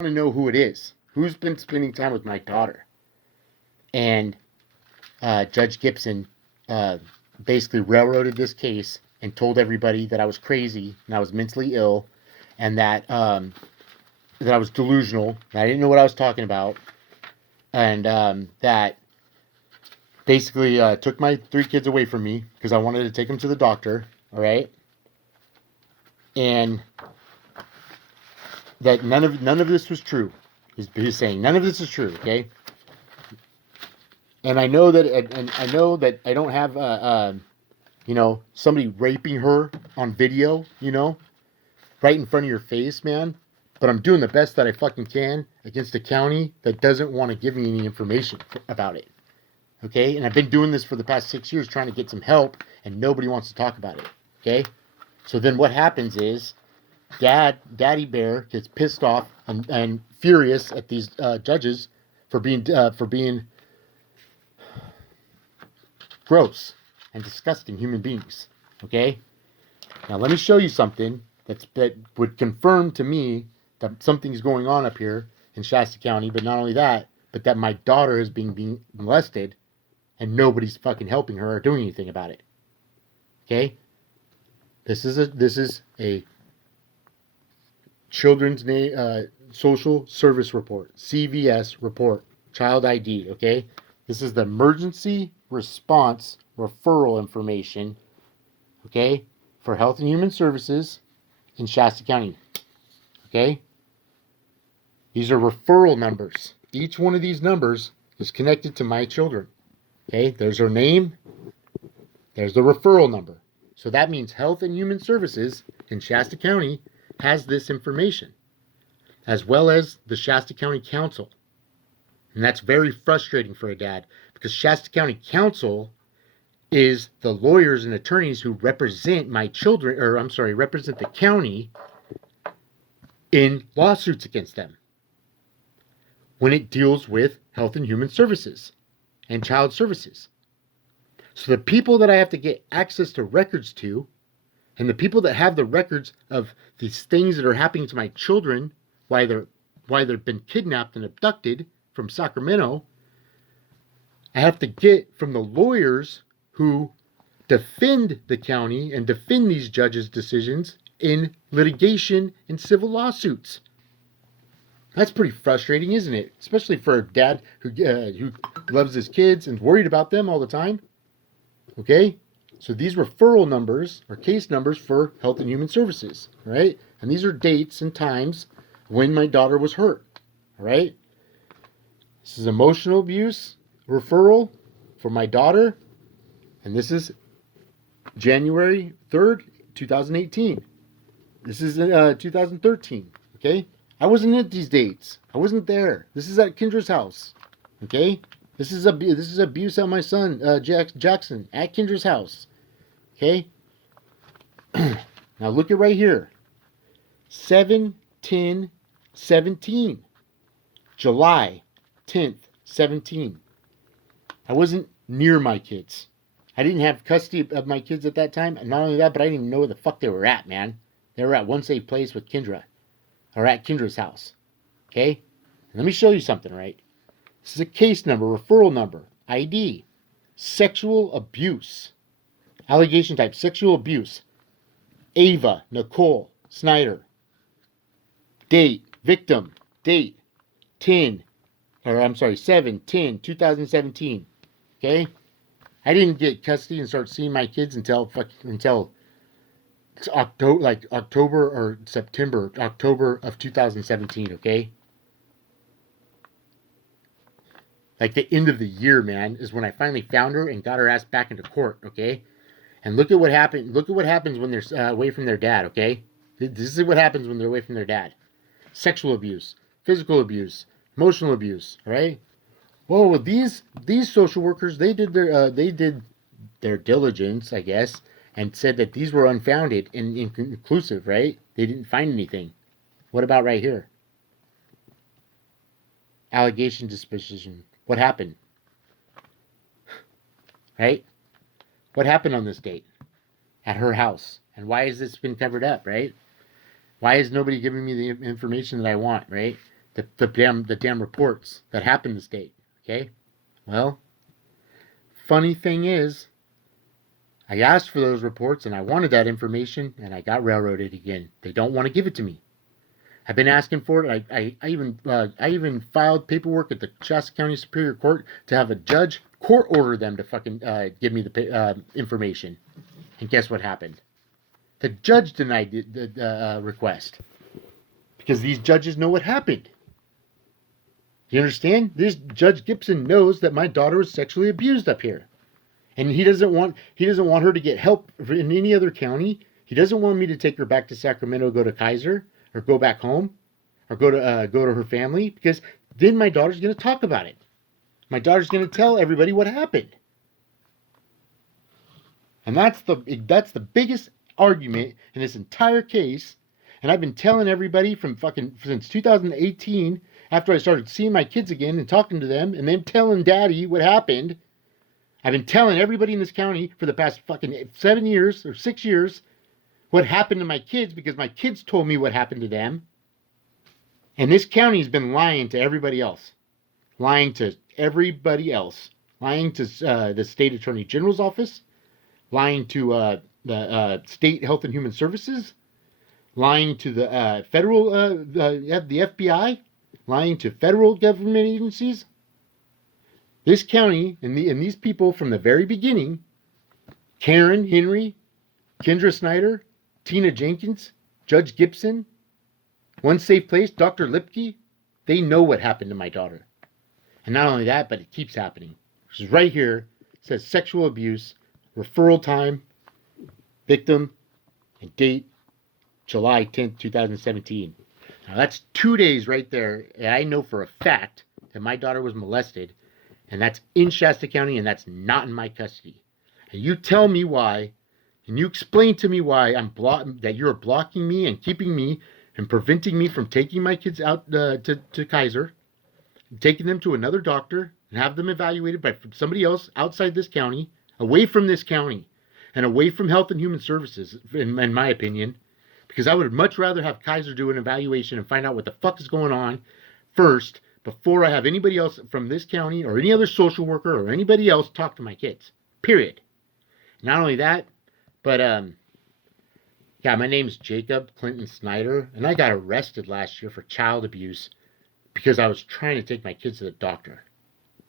want to know who it is. Who's been spending time with my daughter? And Judge Gibson basically railroaded this case and told everybody that I was crazy and I was mentally ill and that that I was delusional. And I didn't know what I was talking about, and that basically took my 3 kids away from me because I wanted to take them to the doctor. All right, and that none of this was true. He's saying none of this is true. Okay. And I know that, and I know that I don't have, somebody raping her on video, right in front of your face, man. But I'm doing the best that I fucking can against a county that doesn't want to give me any information about it. Okay? And I've been doing this for the past 6 years trying to get some help, and nobody wants to talk about it. Okay? So then what happens is, Daddy Bear gets pissed off and furious at these judges for being gross and disgusting human beings. Okay? Now let me show you something that would confirm to me that something's going on up here in Shasta County, but not only that, but that my daughter is being molested and nobody's fucking helping her or doing anything about it. Okay? This is a Children's Social Service Report, CVS report, child ID, okay? This is the emergency response referral information, okay, for Health and Human Services in Shasta County, okay? These are referral numbers. Each one of these numbers is connected to my children, okay? There's her name. There's the referral number. So that means Health and Human Services in Shasta County has this information, as well as the Shasta County Council. And that's very frustrating for a dad, because Shasta County Council is the lawyers and attorneys who represent my children, represent the county in lawsuits against them when it deals with Health and Human Services and child services. So the people that I have to get access to records to, and the people that have the records of these things that are happening to my children, why they've been kidnapped and abducted from Sacramento, I have to get from the lawyers who defend the county and defend these judges' decisions in litigation and civil lawsuits. That's pretty frustrating, isn't it? Especially for a dad who loves his kids and worried about them all the time. Okay? So these referral numbers are case numbers for Health and Human Services, right? And these are dates and times when my daughter was hurt, all right? This is emotional abuse referral for my daughter, and this is January 3rd, 2018. This is 2013, okay? I wasn't at these dates. I wasn't there. This is at Kendra's house, okay? This is abuse on my son, Jackson, at Kendra's house. Okay? Now look at right here. 7/10/17. July 10th, 17. I wasn't near my kids. I didn't have custody of my kids at that time. And not only that, but I didn't even know where the fuck they were at, man. They were at One Safe Place with Kendra. Or at Kendra's house. Okay? And let me show you something, right? This is a case number, referral number, ID, sexual abuse, allegation type, sexual abuse, Ava Nicole Snyder, date, victim, date, 7/10/2017, okay? I didn't get custody and start seeing my kids until October or September, October of 2017, okay? Like the end of the year, man, is when I finally found her and got her ass back into court, okay? And look at what happened. Look at what happens when they're away from their dad, okay? This is what happens when they're away from their dad. Sexual abuse, physical abuse, emotional abuse, right? Well, these social workers, they did their diligence, I guess, and said that these were unfounded and inconclusive, right? They didn't find anything. What about right here? Allegation disposition. What happened? Right? What happened on this date? At her house. And why has this been covered up, right? Why is nobody giving me the information that I want, right? The damn reports that happened in the state. Okay? Well, funny thing is, I asked for those reports and I wanted that information and I got railroaded again. They don't want to give it to me. I've been asking for it. I even filed paperwork at the Shasta County Superior Court to have a judge court order them to fucking give me the information. And guess what happened? The judge denied the request because these judges know what happened. You understand? This Judge Gibson knows that my daughter was sexually abused up here, and he doesn't want her to get help in any other county. He doesn't want me to take her back to Sacramento, go to Kaiser, or go back home, or go to her family, because then my daughter's going to talk about it. My daughter's going to tell everybody what happened, and that's the biggest argument in this entire case. And I've been telling everybody since 2018, after I started seeing my kids again and talking to them, and then telling Daddy what happened. I've been telling everybody in this county for the past fucking 7 years or 6 years what happened to my kids, because my kids told me what happened to them. And this county has been lying to everybody else. Lying to everybody else. Lying to the State Attorney General's office. Lying to the State Health and Human Services. Lying to the federal, the FBI. Lying to federal government agencies. This county and these people from the very beginning, Karen Henry, Kendra Snyder, Tina Jenkins, Judge Gibson, One Safe Place, Dr. Lipke, they know what happened to my daughter. And not only that, but it keeps happening. Which is right here. It says sexual abuse, referral time, victim, and date, July 10th, 2017. Now that's 2 days right there. And I know for a fact that my daughter was molested. And that's in Shasta County, and that's not in my custody. And you tell me why, and you explain to me why that you're blocking me and keeping me and preventing me from taking my kids out to Kaiser, taking them to another doctor, and have them evaluated by somebody else outside this county, away from this county, and away from Health and Human Services, in my opinion, because I would much rather have Kaiser do an evaluation and find out what the fuck is going on first, before I have anybody else from this county or any other social worker or anybody else talk to my kids. Period. Not only that, but yeah, my name is Jacob Clinton Snyder, and I got arrested last year for child abuse because I was trying to take my kids to the doctor.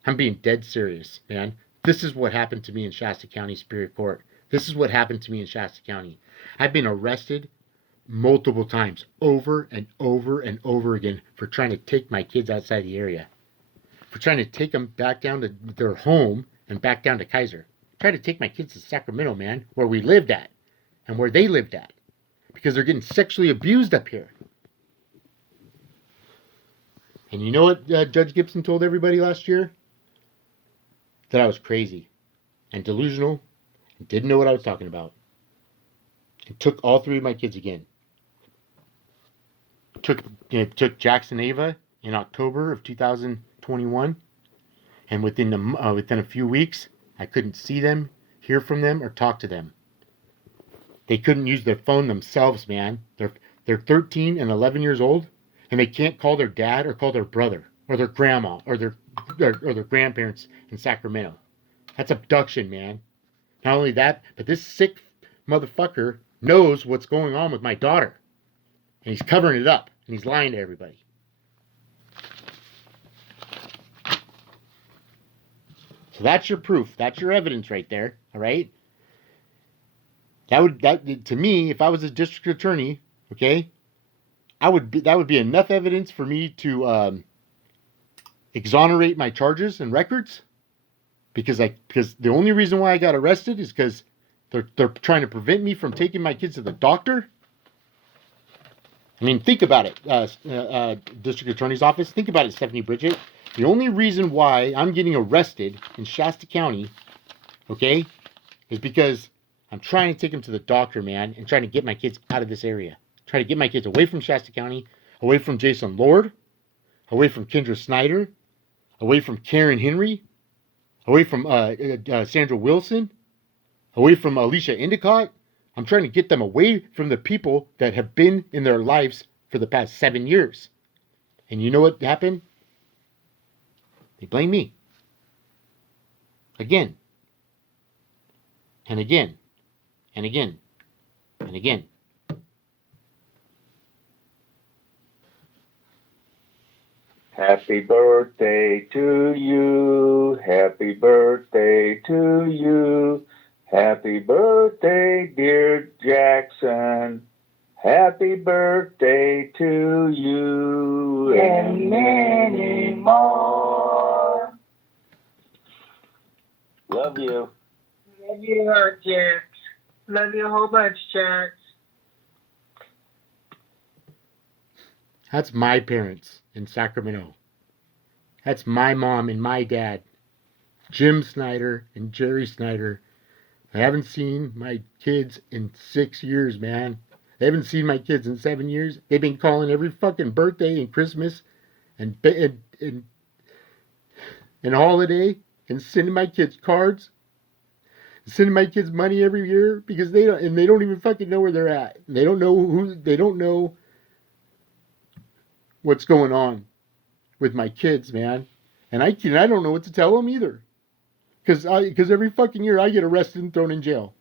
I'm being dead serious, man. This is what happened to me in Shasta County Superior Court. This is what happened to me in Shasta County. I've been arrested multiple times, over and over and over again, for trying to take my kids outside the area, for trying to take them back down to their home and back down to Kaiser. Trying to take my kids to Sacramento, man, where we lived at and where they lived at, because they're getting sexually abused up here. And you know what Judge Gibson told everybody last year? That I was crazy and delusional and didn't know what I was talking about. And took all 3 of my kids again. Took Jackson Ava in October of 2021, and within a few weeks, I couldn't see them, hear from them, or talk to them. They couldn't use their phone themselves, man. They're 13 and 11 years old, and they can't call their dad or call their brother or their grandma or their grandparents in Sacramento. That's abduction, man. Not only that, but this sick motherfucker knows what's going on with my daughter. And he's covering it up. And he's lying to everybody. So that's your proof. That's your evidence right there. All right? That to me, if I was a district attorney, okay, that would be enough evidence for me to exonerate my charges and records. Because the only reason why I got arrested is because they're trying to prevent me from taking my kids to the doctor. I mean, think about it, District Attorney's Office. Think about it, Stephanie Bridget. The only reason why I'm getting arrested in Shasta County, okay, is because I'm trying to take them to the doctor, man, and trying to get my kids out of this area. Trying to get my kids away from Shasta County, away from Jason Lord, away from Kendra Snyder, away from Karen Henry, away from Sandra Wilson, away from Alicia Endicott. I'm trying to get them away from the people that have been in their lives for the past 7 years. And you know what happened? They blame me. Again. And again. And again. And again. Happy birthday to you. Happy birthday to you. Happy birthday, dear Jackson. Happy birthday to you and many more. Love you. Love you, Jax. Love you a whole bunch, Jax. That's my parents in Sacramento. That's my mom and my dad, Jim Snyder and Jerry Snyder. I haven't seen my kids in 6 years, man. I haven't seen my kids in 7 years. They've been calling every fucking birthday and Christmas and holiday and sending my kids cards, sending my kids money every year because they don't even fucking know where they're at. They don't know what's going on with my kids, man. And I don't know what to tell them either. Because every fucking year I get arrested and thrown in jail.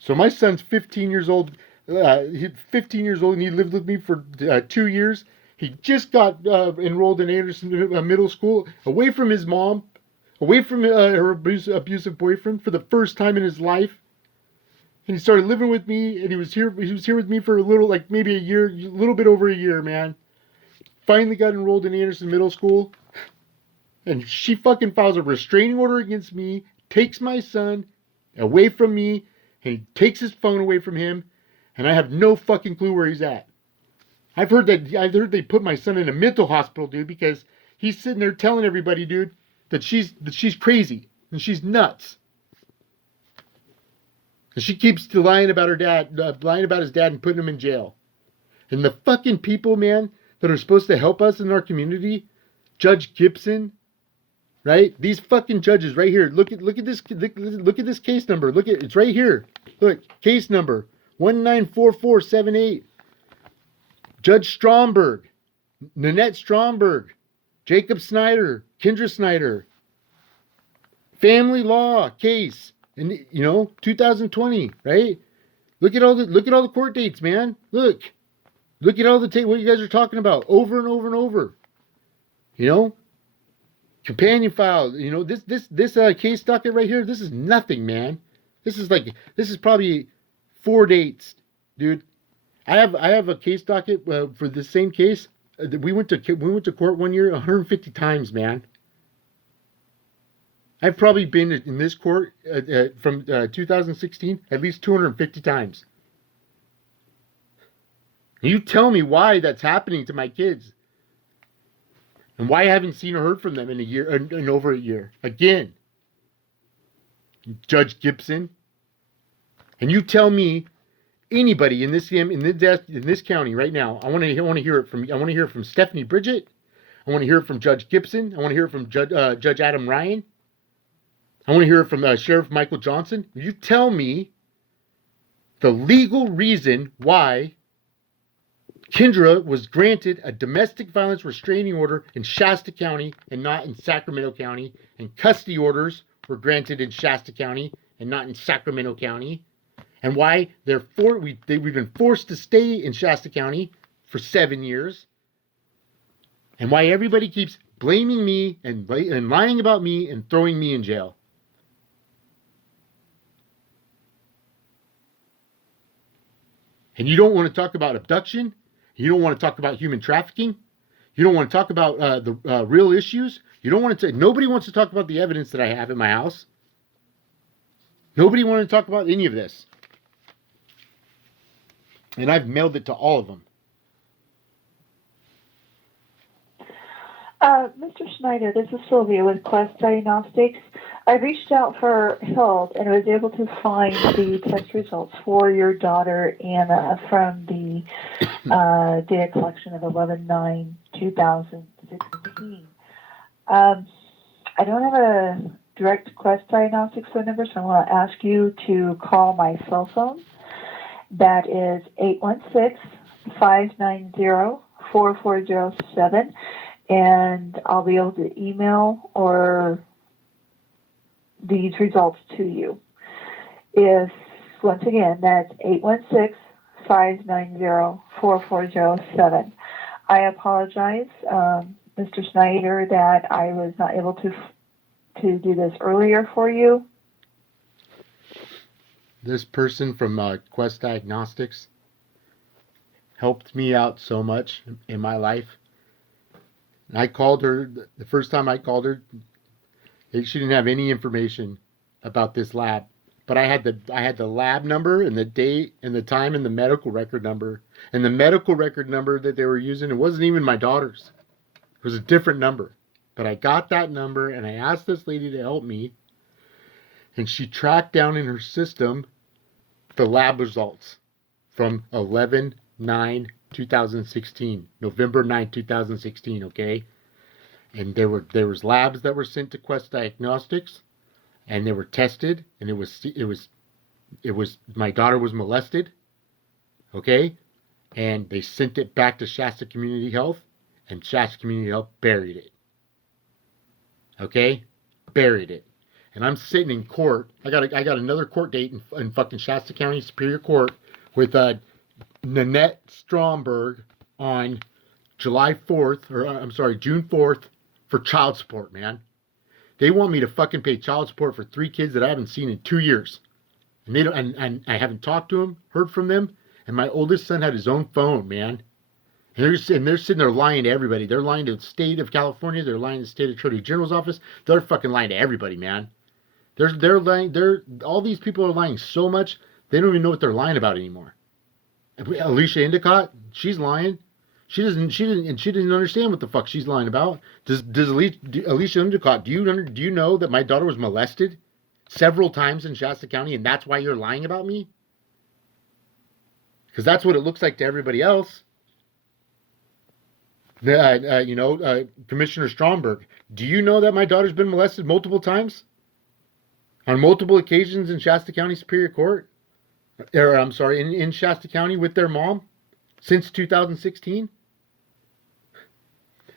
So my son's 15 years old. He's 15 years old and he lived with me for 2 years. He just got enrolled in Anderson Middle School, away from his mom, away from her abusive boyfriend for the first time in his life. And he started living with me, and he was here with me for a little, like maybe a year, a little bit over a year, man. Finally got enrolled in Anderson Middle School. And she fucking files a restraining order against me, takes my son away from me, and he takes his phone away from him, and I have no fucking clue where he's at. I've heard they put my son in a mental hospital, dude, because he's sitting there telling everybody, dude, that she's crazy and she's nuts. And she keeps lying about her dad, lying about his dad and putting him in jail. And the fucking people, man, that are supposed to help us in our community, Judge Gibson, right? These fucking judges right here. Look at this. Look at this case number. It's right here. Look, case number 194478. Judge Stromberg, Nanette Stromberg, Jacob Snyder, Kendra Snyder. Family law case, and 2020, right? Look at all the court dates, man. Look at all the what you guys are talking about over and over and over. Companion file. This case docket right here. This is nothing, man. This is probably 4 dates, dude. I have a case docket for the same case. We went to court one year 150 times, man. I've probably been in this court from 2016 at least 250 times. You tell me why that's happening to my kids. And why I haven't seen or heard from them in a year, in over a year. Again, Judge Gibson. And you tell me, anybody in this county right now, I want to hear it from Stephanie Bridget. I want to hear it from Judge Gibson. I want to hear it from Judge Adam Ryan. I want to hear it from Sheriff Michael Johnson. You tell me the legal reason why Kendra was granted a domestic violence restraining order in Shasta County and not in Sacramento County, and custody orders were granted in Shasta County and not in Sacramento County, and why we've been forced to stay in Shasta County for 7 years, and why everybody keeps blaming me and lying about me and throwing me in jail. And you don't want to talk about abduction. You don't want to talk about human trafficking. You don't want to talk about the real issues. You don't want to. Nobody wants to talk about the evidence that I have in my house. Nobody wanted to talk about any of this. And I've mailed it to all of them. Mr. Schneider, this is Sylvia with Quest Diagnostics. I reached out for help and was able to find the test results for your daughter Anna from the data collection of 11/9/2016. I don't have a direct Quest Diagnostics phone number, so I want to ask you to call my cell phone. That is 816-590-4407, and I'll be able to email or these results to you. If, once again, that's 816-590-4407. I apologize, Mr. Snyder, that I was not able to do this earlier for you. This person from Quest Diagnostics helped me out so much in my life. And I called her, the first time I called her, she didn't have any information about this lab. But I had the lab number and the date and the time and the medical record number. And the medical record number that they were using, it wasn't even my daughter's. It was a different number. But I got that number and I asked this lady to help me. And she tracked down in her system the lab results from 11/9/2016, November 9, 2016, okay? And there was labs that were sent to Quest Diagnostics, and they were tested, and it was my daughter was molested, okay? And they sent it back to Shasta Community Health, and Shasta Community Health buried it. Okay? Buried it. And I'm sitting in court. I got another court date in fucking Shasta County Superior Court with Nanette Stromberg on June 4th for child support, man. They want me to fucking pay child support for 3 kids that I haven't seen in 2 years. And they don't and I haven't talked to them, heard from them, and my oldest son had his own phone, man. And they're sitting there lying to everybody. They're lying to the state of California, they're lying to the state attorney general's office. They're fucking lying to everybody, man. They're lying. All these people are lying so much they don't even know what they're lying about anymore. Alicia Endicott, she's lying. She didn't understand what the fuck she's lying about. Does Alicia Endicott, do you know that my daughter was molested several times in Shasta County, and that's why you're lying about me? Because that's what it looks like to everybody else. Commissioner Stromberg, do you know that my daughter's been molested multiple times? On multiple occasions in Shasta County Superior Court? In Shasta County with their mom since 2016?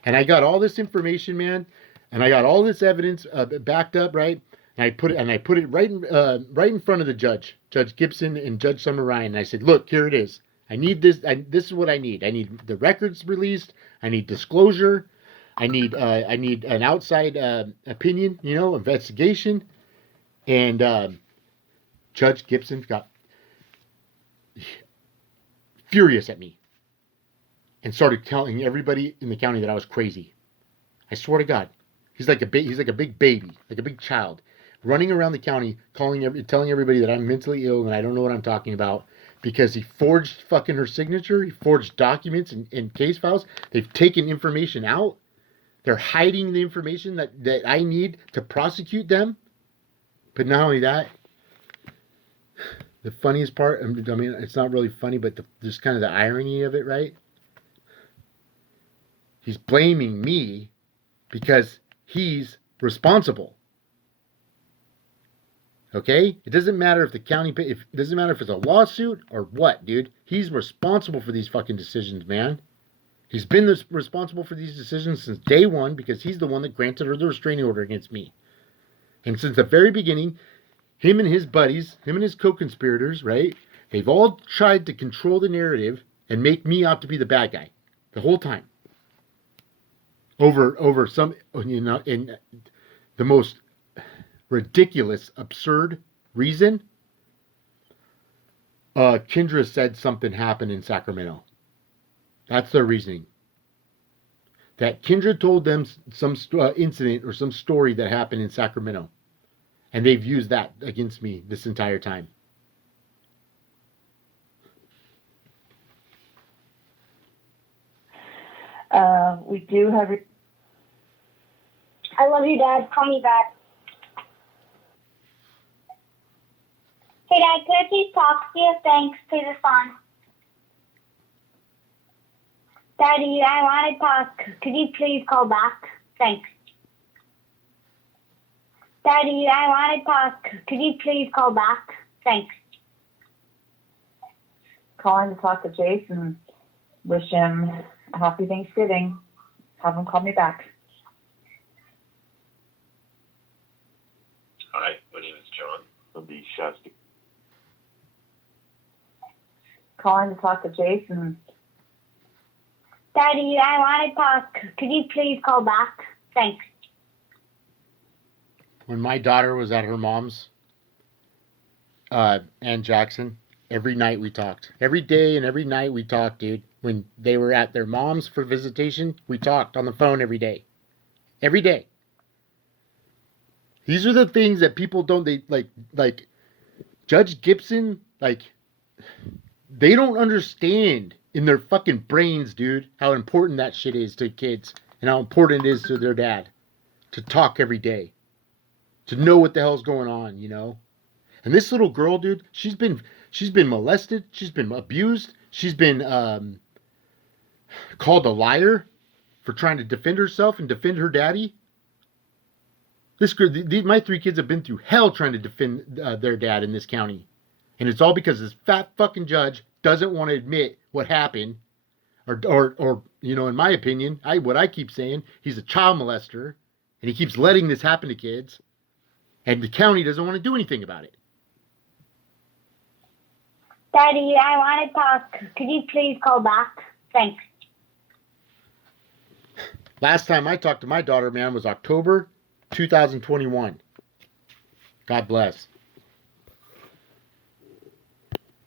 And I got all this information, man, and I got all this evidence backed up, right? And I put it right in front of the Judge Gibson and Judge Summer Ryan. And I said, look, here it is. I need this. This is what I need. I need the records released. I need disclosure. I need an outside opinion, investigation. And Judge Gibson got furious at me and started telling everybody in the county that I was crazy. I swear to God, he's like a big baby, like a big child, running around the county, telling everybody that I'm mentally ill and I don't know what I'm talking about because he forged fucking her signature. He forged documents and case files. They've taken information out. They're hiding the information that I need to prosecute them. But not only that, the funniest part, I mean, it's not really funny, but just kind of the irony of it, right? He's blaming me because he's responsible. Okay? It doesn't matter if the county, it doesn't matter if it's a lawsuit or what, dude. He's responsible for these fucking decisions, man. He's been responsible for these decisions since day one because he's the one that granted her the restraining order against me. And since the very beginning, him and his buddies, him and his co-conspirators, right? They've all tried to control the narrative and make me out to be the bad guy the whole time. Over some, in the most ridiculous, absurd reason. Kendra said something happened in Sacramento. That's their reasoning. That Kendra told them some incident or some story that happened in Sacramento. And they've used that against me this entire time. We do have... I love you, Dad. Call me back. Hey, Dad, could I please talk to you? Thanks. Please respond. Daddy, I want to talk. Could you please call back? Thanks. Daddy, I want to talk. Could you please call back? Thanks. Calling to talk to Jason. Wish him a happy Thanksgiving. Have him call me back. Hi, my name is John from the Shasta. Calling to talk to Jason. Daddy, I want to talk. Could you please call back? Thanks. When my daughter was at her mom's, Ann Jackson, every night we talked. Every day and every night we talked, dude. When they were at their mom's for visitation, we talked on the phone every day. Every day. These are the things that people don't, they like Judge Gibson, like, they don't understand in their fucking brains, dude, how important that shit is to kids and how important it is to their dad to talk every day, to know what the hell's going on, you know? And this little girl, dude, she's been molested, she's been abused, she's been called a liar for trying to defend herself and defend her daddy. This girl, my 3 kids have been through hell trying to defend their dad in this county. And it's all because this fat fucking judge doesn't want to admit what happened. Or you know, in my opinion, what I keep saying, he's a child molester. And he keeps letting this happen to kids. And the county doesn't want to do anything about it. Daddy, I want to talk. Could you please call back? Thanks. Last time I talked to my daughter, man, was October 2021. God bless.